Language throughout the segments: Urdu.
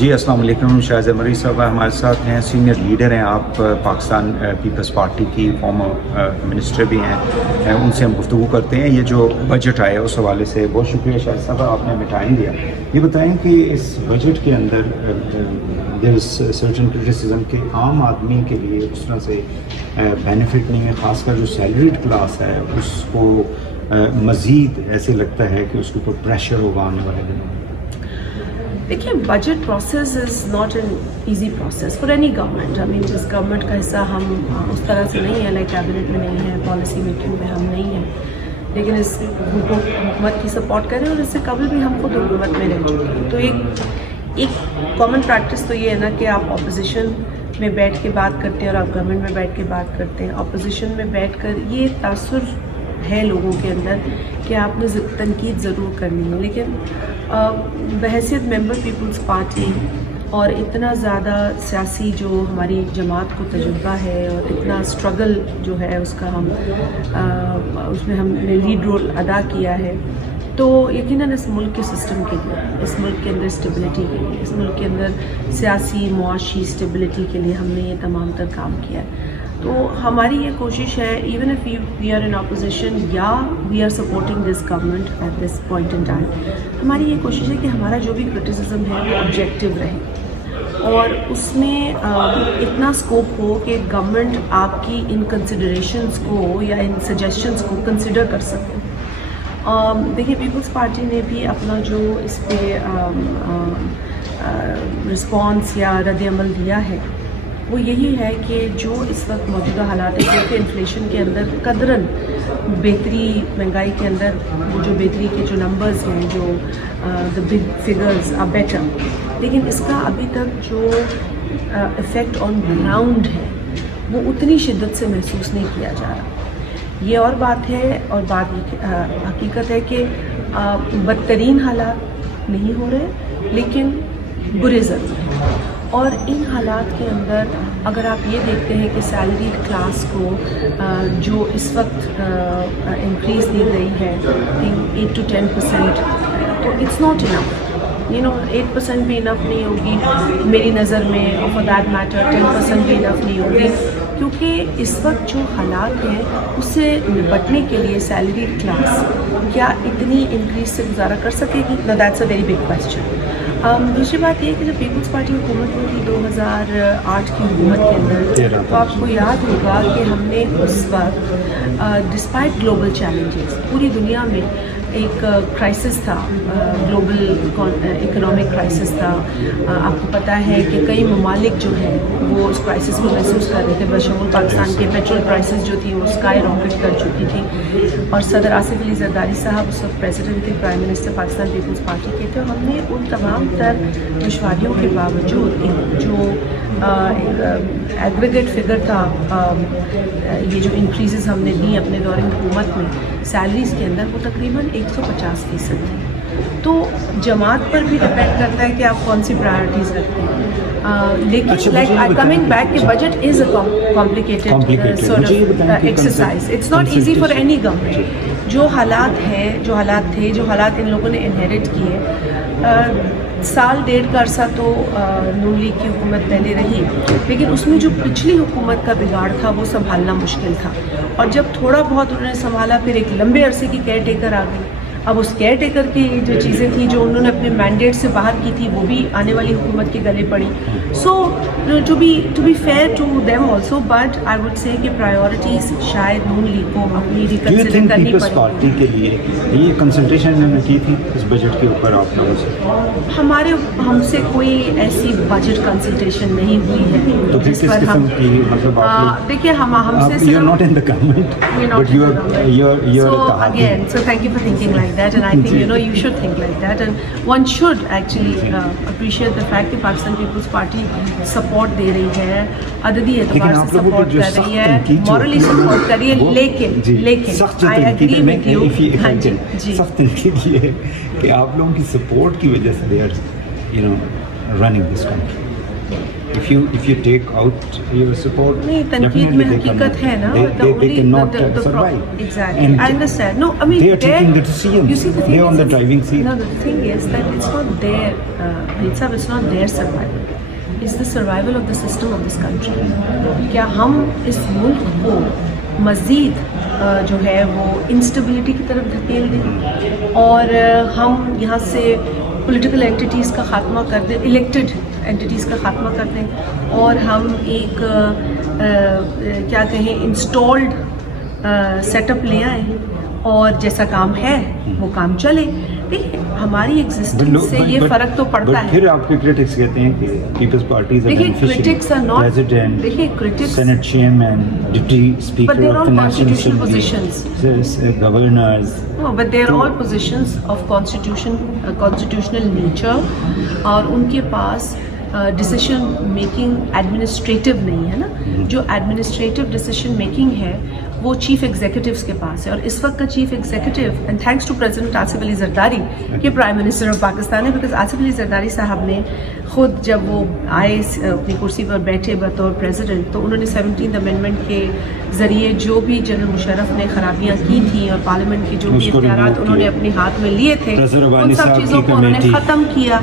جی السلام علیکم. شاہز مری صاحب ہمارے ساتھ ہیں, سینئر لیڈر ہیں آپ, پاکستان پیپلز پارٹی کی فارمر منسٹر بھی ہیں. ان سے ہم گفتگو کرتے ہیں. یہ جو بجٹ آیا اس حوالے سے بہت شکریہ شاہد صاحب, آپ نے ہمیں ٹائم دیا. یہ بتائیں کہ اس بجٹ کے اندر دیر از سرٹن کرٹیسزم کہ عام آدمی کے لیے اس طرح سے بینیفٹ نہیں ہے, خاص کر جو سیلریڈ کلاس ہے اس کو مزید ایسے لگتا ہے کہ اس کے اوپر پریشر ہوگا آنے والے دنوں میں. دیکھیے, budget process is not an easy process for any government. جس گورنمنٹ کا حصہ ہم اس طرح سے نہیں ہے, لائک کیبنٹ میں نہیں ہے, پالیسی میکنگ میں ہم نہیں ہیں, لیکن اس حکومت کی سپورٹ کریں, اور اس سے قبل بھی ہم خود حکومت میں رہ چکے ہیں. تو ایک کامن پریکٹس تو یہ ہے نا کہ آپ اپوزیشن میں بیٹھ کے بات کرتے ہیں اور آپ گورنمنٹ میں بیٹھ کے بات کرتے ہیں. اپوزیشن میں بیٹھ کر یہ تاثر ہے لوگوں کے اندر کہ آپ نے تنقید ضرور کرنی ہے, لیکن بحیثیت ممبر پیپلز پارٹی اور اتنا زیادہ سیاسی جو ہماری جماعت کو تجربہ ہے اور اتنا اسٹرگل جو ہے اس کا اس میں ہم نے لیڈ رول ادا کیا ہے, تو یقیناً اس ملک کے سسٹم کے لیے, اس ملک کے اندر اسٹیبلٹی کے لیے, اس ملک کے اندر سیاسی معاشی اسٹیبلٹی کے لیے ہم نے یہ تمام تر کام کیا ہے. تو ہماری یہ کوشش ہے, even if we are in opposition یا we are supporting this government at this point in time, ہماری یہ کوشش ہے کہ ہمارا جو بھی کرٹیسزم ہے وہ آبجیکٹیو رہے اور اس میں اتنا اسکوپ ہو کہ گورنمنٹ آپ کی ان کنسیڈریشنس کو یا ان سجیشنس کو کنسیڈر کر سکے. دیکھیے, پیپلز پارٹی نے بھی اپنا جو اس پہ رسپانس یا رد عمل دیا ہے وہ یہی ہے کہ جو اس وقت موجودہ حالات ہے, کیونکہ انفلیشن کے اندر قدراً بہتری, مہنگائی کے اندر وہ جو بہتری کے جو نمبرز ہیں, جو the big figures are better, لیکن اس کا ابھی تک جو افیکٹ آن گراؤنڈ ہے وہ اتنی شدت سے محسوس نہیں کیا جا رہا. یہ اور بات ہے, اور بات حقیقت ہے کہ بدترین حالات نہیں ہو رہے لیکن برے ضرور ہیں. اور ان حالات کے اندر اگر آپ یہ دیکھتے ہیں کہ سیلریڈ کلاس کو جو اس وقت انکریز دی گئی ہے 8 to 10%, تو اٹس ناٹ انف. 8% بھی انف نہیں ہوگی میری نظر میں, اور فار دیٹ میٹر 10% بھی انف نہیں ہوگی, کیونکہ اس وقت جو حالات ہیں اس سے نپٹنے کے لیے سیلریڈ کلاس کیا اتنی انکریز سے گزارا کر سکے گی؟ No that's a very big question. دوسری بات یہ کہ جب پیپلز پارٹی حکومت میں تھی 2008 کی حکومت کے اندر, تو آپ کو یاد ہوگا کہ ہم نے اس وقت ڈسپائٹ گلوبل چیلنجز, پوری دنیا میں ایک کرائسس تھا, گلوبل اکنامک کرائسس تھا. آپ کو پتہ ہے کہ کئی ممالک جو ہیں وہ اس کرائسس کو محسوس کر رہے تھے, بشمول پاکستان کے پیٹرول پرائسز جو تھی وہ اسکائی راکٹ کر چکی تھی, اور صدر آصف علی زرداری صاحب اس وقت پریزیڈنٹ تھے, پرائم منسٹر پاکستان پیپلز پارٹی کے تھے. اور ہم نے ان تمام تر دشواریوں کے باوجود جو ایگریگیٹ فگر تھا, یہ جو انکریزز ہم نے دی اپنے دور حکومت میں سیلریز کے اندر, وہ تقریباً 150% تھی. تو جماعت پر بھی ڈپینڈ کرتا ہے کہ آپ کون سی پرائرٹیز رکھتے ہیں. لیکن لائک کمنگ بیک کہ budget is a complicated sort of exercise. It's not easy for any government. جو حالات ہیں, جو حالات تھے, جو حالات ان لوگوں نے انہیرٹ کیے, سال ڈیڑھ کا عرصہ تو نون لیگ کی حکومت پہلے رہی, لیکن اس میں جو پچھلی حکومت کا بگاڑ تھا وہ سنبھالنا مشکل تھا. اور جب تھوڑا بہت انہوں نے سنبھالا, پھر ایک لمبے عرصے کی کیئر ٹیکر آ گئی. اب اس کیئر ٹیکر کی جو چیزیں تھیں جو انہوں نے اپنے مینڈیٹ سے باہر کی تھی وہ بھی آنے والی حکومت کے گلے پڑی. So to be fair to them also, but I would say کہ پرائیورٹیز شاید نون لیگ کو اپنی ریکنسیڈر کرنی پڑی. پارٹی کے لیے یہ کنسلٹیشن انہوں نے کی تھی اس بجٹ کے اوپر آپ لوگوں سے؟ ہم سے کوئی ایسی بجٹ کنسلٹیشن نہیں ہوئی ہے جس پر ہم دیکھیے ہم سے again, so thank you for thinking like that, and I think you should think like that, and one should actually appreciate the fact that Pakistan People's Party support دے رہی ہے, عددی اعتبار سے support کر رہی ہے, morally support کر رہی ہے, لیکن I agree with you. ہاں جی, سخت تنقید یہ ہے کہ آپ لوگوں کی سپورٹ کی وجہ سے they are running this country. if you take out your support, نہیں تنقید میں حقیقت ہے نا. they cannot survive. Exactly. And I understand. No, I mean they are taking the decision. You see, the thing they are on the is, driving seat. No, the thing is that it's not their it's not their survival. It's the survival of the system of this country. کیا ہم اس ملک کو مزید جو ہے وہ انسٹیبلٹی کی طرف دھکیل دیں اور ہم یہاں سے پولیٹیکل اینٹیٹیز کا خاتمہ کر دیں, الیکٹڈ اینٹیٹیز کا خاتمہ کر دیں, اور ہم ایک کیا کہیں انسٹالڈ سیٹ اپ لے آئیں اور جیسا کام ہے وہ کام چلے. دیکھیں ہماری ایگزسٹنس سے یہ فرق تو پڑتا ہے. پھر آپ کے کرٹکس کہتے ہیں کہ Peoples Party is president, senate chairman, deputy speaker of the national assembly, governors. But they are all positions of constitutional nature, اور ان کے پاس ڈیسیشن میکنگ ایڈمنسٹریٹو نہیں ہے نا. جو ایڈمنسٹریٹو ڈیسیشن میکنگ ہے وہ چیف ایگزیکٹوز کے پاس ہے, اور اس وقت کا chief executive, and thanks to president Asif Ali Zardari کہ پرائم منسٹر آف پاکستان ہے, بیکاز آصف علی زرداری صاحب نے خود جب وہ آئے اپنی کرسی پر بیٹھے بطور پریزیڈنٹ, تو انہوں نے 17th امینڈمنٹ کے ذریعے جو بھی جنرل مشرف نے خرابیاں کی تھیں اور پارلیمنٹ کے جو بھی اختیارات انہوں نے اپنے ہاتھ میں لیے تھے ان سب چیزوں کو انہوں نے ختم کیا,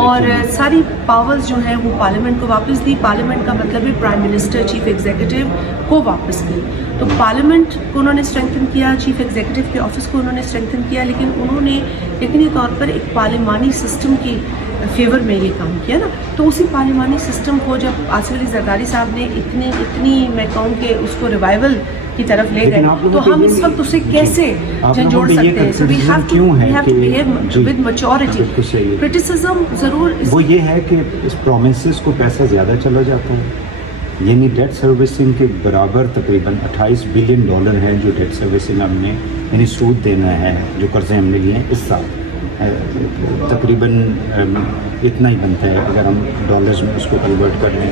اور ساری پاورز جو ہیں وہ پارلیمنٹ کو واپس دی. پارلیمنٹ کا مطلب ہے پرائم منسٹر چیف ایگزیکٹو کو واپس دی. تو پارلیمنٹ کو انہوں نے اسٹرینتھن کیا, چیف ایگزیکٹو کے آفس کو انہوں نے اسٹرینتھن کیا, لیکن انہوں نے یقینی طور پر ایک پارلیمانی سسٹم کی فیور میں یہ کام کیا نا. تو اسی پارلیمانی سسٹم کو جب آصف علی زرداری صاحب نے اتنی میں کہوں کہ اس کو ریوائول کی طرف لے گئے, تو ہم اس وقت اسے کیسے جھنجھوڑ سکتے ہیں. So we have to behave with maturity. Criticism ضرور وہ یہ ہے کہ اس پرومسز کو پیسہ زیادہ چلا جاتا ہے, یعنی ڈیٹ سروسنگ کے برابر تقریباً $28 بلین ہے جو ڈیٹ سروسنگ ہم نے یعنی سود دینا ہے, جو قرضے ہم نے لیے ہیں اس سال تقریباً اتنا ہی بنتا ہے. اگر ہم ڈالرز میں اس کو کنورٹ کر لیں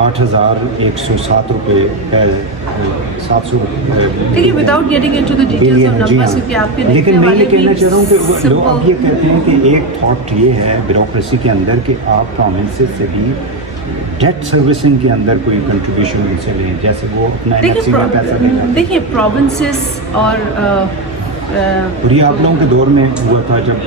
8,107 روپے 700. Without getting into the details of numbers, کیونکہ آپ کے لیکن میں یہ کہنا چاہ رہا ہوں کہ لوگ اب یہ کہتے ہیں کہ ایک تھاٹ یہ ہے بیوروکریسی کے اندر کہ آپ پروونسز سے بھی ڈیٹ سروسنگ کے اندر کوئی کنٹریبیوشن ان سے لیں, جیسے وہ اپنا NFC کا پیسہ لیں. دیکھیے پروونسز اور یہ آپ لوگوں کے دور میں ہوا تھا جب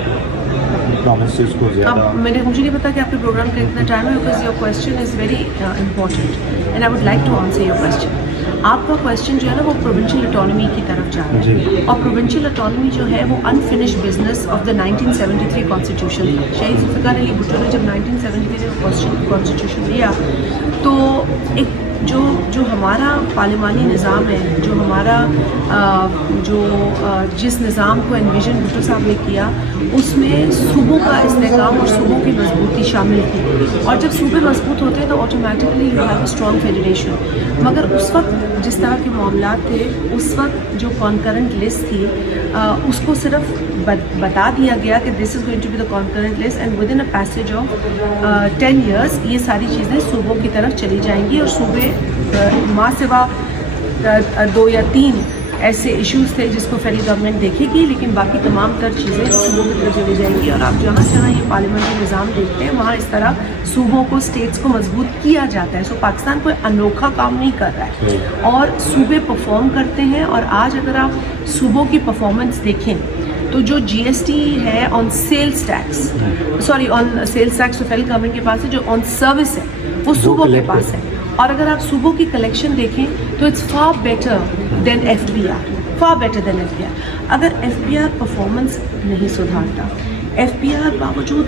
پروونسز کو زیادہ. مجھے نہیں پتا کہ آپ کے پروگرام کا اتنا ٹائم ہے, because your question is very important and I would like to answer your question. آپ کا کویسچن جو ہے نا وہ پروونشل اٹانومی کی طرف جا رہا ہے, اور پروونشل اٹانومی جو ہے وہ unfinished business of the 1973 constitution تھا. شہید ذوالفقار علی بھٹو نے جب 1973 کانسٹیٹیوشن دیا تو ایک جو ہمارا پارلیمانی نظام ہے, جو ہمارا جس نظام کو انویژن بھٹو صاحب نے کیا, اس میں صوبوں کا استحکام اور صوبوں کی مضبوطی شامل تھی. اور جب صوبے مضبوط ہوتے ہیں تو automatically you have a strong federation. مگر اس وقت جس طرح کے معاملات تھے, اس وقت جو کانکرنٹ لسٹ تھی اس کو صرف بتا دیا گیا کہ this is going to be the concurrent list, and with in a passage of 10 years یہ ساری چیزیں صوبوں کی طرف چلی جائیں گی. اور صوبے ماں سوا 2 یا 3 ایسے ایشوز تھے جس کو فیڈرل گورنمنٹ دیکھے گی, لیکن باقی تمام تر چیزیں صوبوں کی طرف چلی جائیں گی. اور آپ جہاں جہاں یہ پارلیمنٹری نظام دیکھتے ہیں وہاں اس طرح صوبوں کو اسٹیٹس کو مضبوط کیا جاتا ہے. سو پاکستان کوئی انوکھا کام نہیں کر رہا ہے, اور صوبے پرفارم کرتے ہیں. اور آج اگر آپ صوبوں کی پرفارمنس دیکھیں تو جو GST ہے on cells tax, on cells tax تو فیڈرل گورنمنٹ کے پاس ہے, جو آن سروس ہے وہ صوبوں کے پاس ہے. اور اگر آپ صوبوں کی کلیکشن دیکھیں تو it's far better than FBR, far better than FBR. اگر FBR پرفارمنس نہیں سدھارتا, FBR باوجود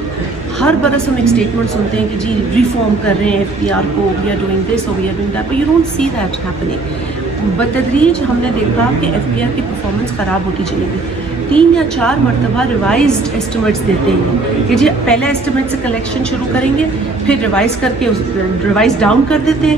ہر برس ہم ایک اسٹیٹمنٹ سنتے ہیں کہ جی ریفارم کر رہے ہیں FBR کو, وی آر ڈوئنگ دس اور we are doing that, but you don't see that happening. بتدریج ہم نے دیکھا کہ FBR کی پرفارمنس خراب ہوتی چلی گئی. 3 یا 4 مرتبہ ریوائزڈ ایسٹیمیٹس دیتے ہیں کہ جی پہلے ایسٹیمیٹ سے کلیکشن شروع کریں گے, پھر ریوائز کر کے ریوائز ڈاؤن کر دیتے ہیں,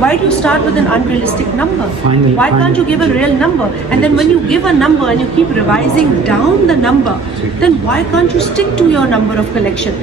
Why do you start with an unrealistic number? Why can't you give a real number? And then when you give a number and you keep revising down the number, then why can't you stick to your number of collection?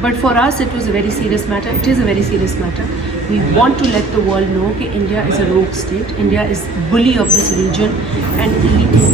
But for us, it was a very serious matter. It is a very serious matter. We want to let the world know that India is a rogue state. India is bully of this region. And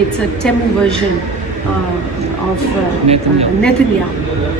it's a Temu version of Netanyahu.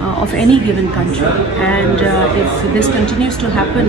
of any given country. And if this continues to happen,